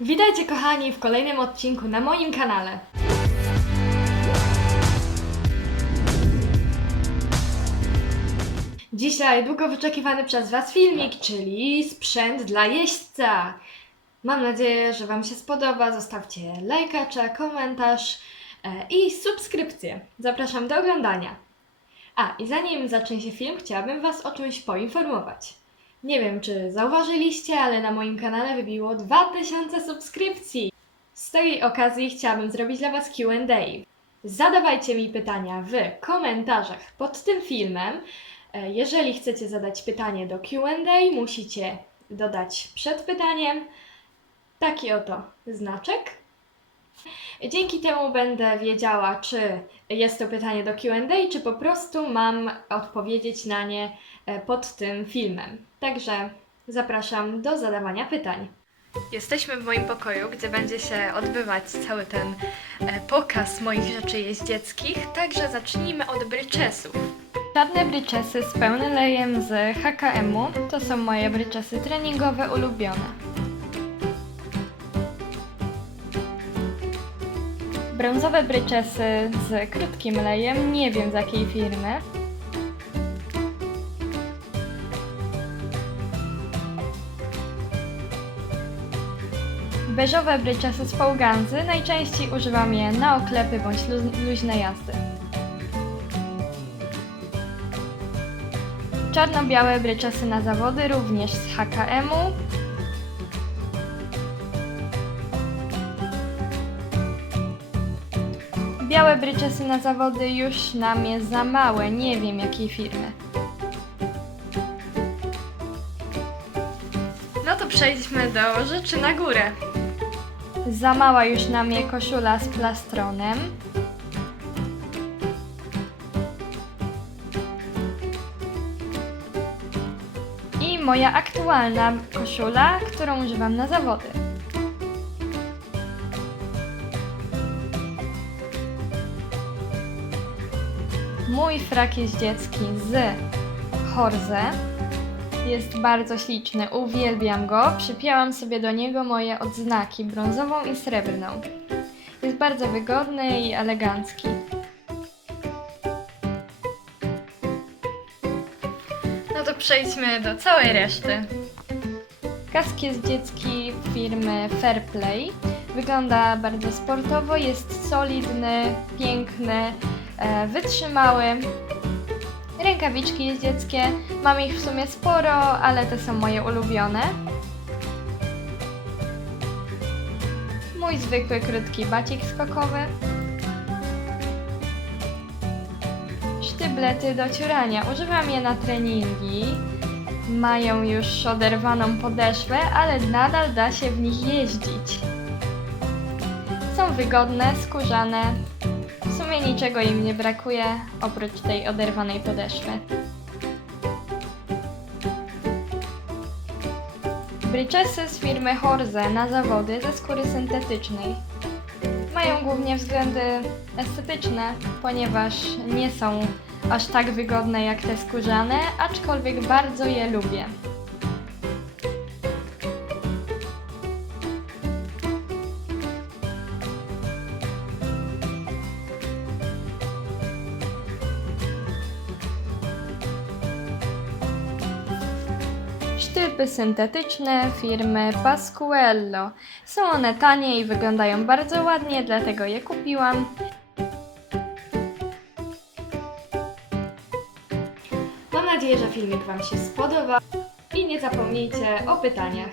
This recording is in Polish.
Witajcie kochani w kolejnym odcinku na moim kanale. Dzisiaj długo wyczekiwany przez Was filmik, czyli sprzęt dla jeźdźca. Mam nadzieję, że Wam się spodoba. Zostawcie lajka czy komentarz e, i subskrypcję. Zapraszam do oglądania. A, i zanim zacznie się film, chciałabym Was o czymś poinformować. Nie wiem, czy zauważyliście, ale na moim kanale wybiło 2000 subskrypcji. Z tej okazji chciałabym zrobić dla Was QA. Zadawajcie mi pytania w komentarzach pod tym filmem. E, Jeżeli chcecie zadać pytanie do QA, musicie dodać przed pytaniem taki oto znaczek. Dzięki temu będę wiedziała, czy jest to pytanie do QA, czy po prostu mam odpowiedzieć na nie e, pod tym filmem. Także zapraszam do zadawania pytań. Jesteśmy w moim pokoju, gdzie będzie się odbywać cały ten e, pokaz moich rzeczy jeździeckich, także zacznijmy od bryczesów. Czarne bryczesy z pełnym lejem z HKM-u to są moje bryczesy treningowe ulubione. Brązowe bryczesy z krótkim lejem, nie wiem z jakiej firmy. Beżowe bryczesy z połganzy, najczęściej używam je na oklepy bądź lu- luźne jazdy. Czarno-białe bryczesy na zawody, również z HKM-u. Białe bryczesy na zawody już nam jest za małe, nie wiem jakiej firmy. No to przejdźmy do rzeczy na górę. Za mała już na mnie koszula z plastronem. I moja aktualna koszula, którą używam na zawody. Mój frak jeździecki z Horze jest bardzo śliczny, uwielbiam go. Przypięłam sobie do niego moje odznaki brązową i srebrną. Jest bardzo wygodny i elegancki. No to przejdźmy do całej reszty. Kask jest dziecki firmy Fairplay. Wygląda bardzo sportowo, jest solidny, piękny, wytrzymały. Rękawiczki jeździeckie, mam ich w sumie sporo, ale te są moje ulubione. Mój zwykły krótki bacik skokowy. Sztyblety do ciurania, używam je na treningi. Mają już oderwaną podeszwę, ale nadal da się w nich jeździć. Są wygodne, skórzane, niczego im nie brakuje, oprócz tej oderwanej podeszwy. Bryczesy z firmy Horze na zawody ze skóry syntetycznej. Mają głównie względy estetyczne, ponieważ nie są aż tak wygodne jak te skórzane, aczkolwiek bardzo je lubię. Sztylpy syntetyczne firmy Pasquello. Są one tanie i wyglądają bardzo ładnie, dlatego je kupiłam. Mam nadzieję, że filmik Wam się spodoba i nie zapomnijcie o pytaniach.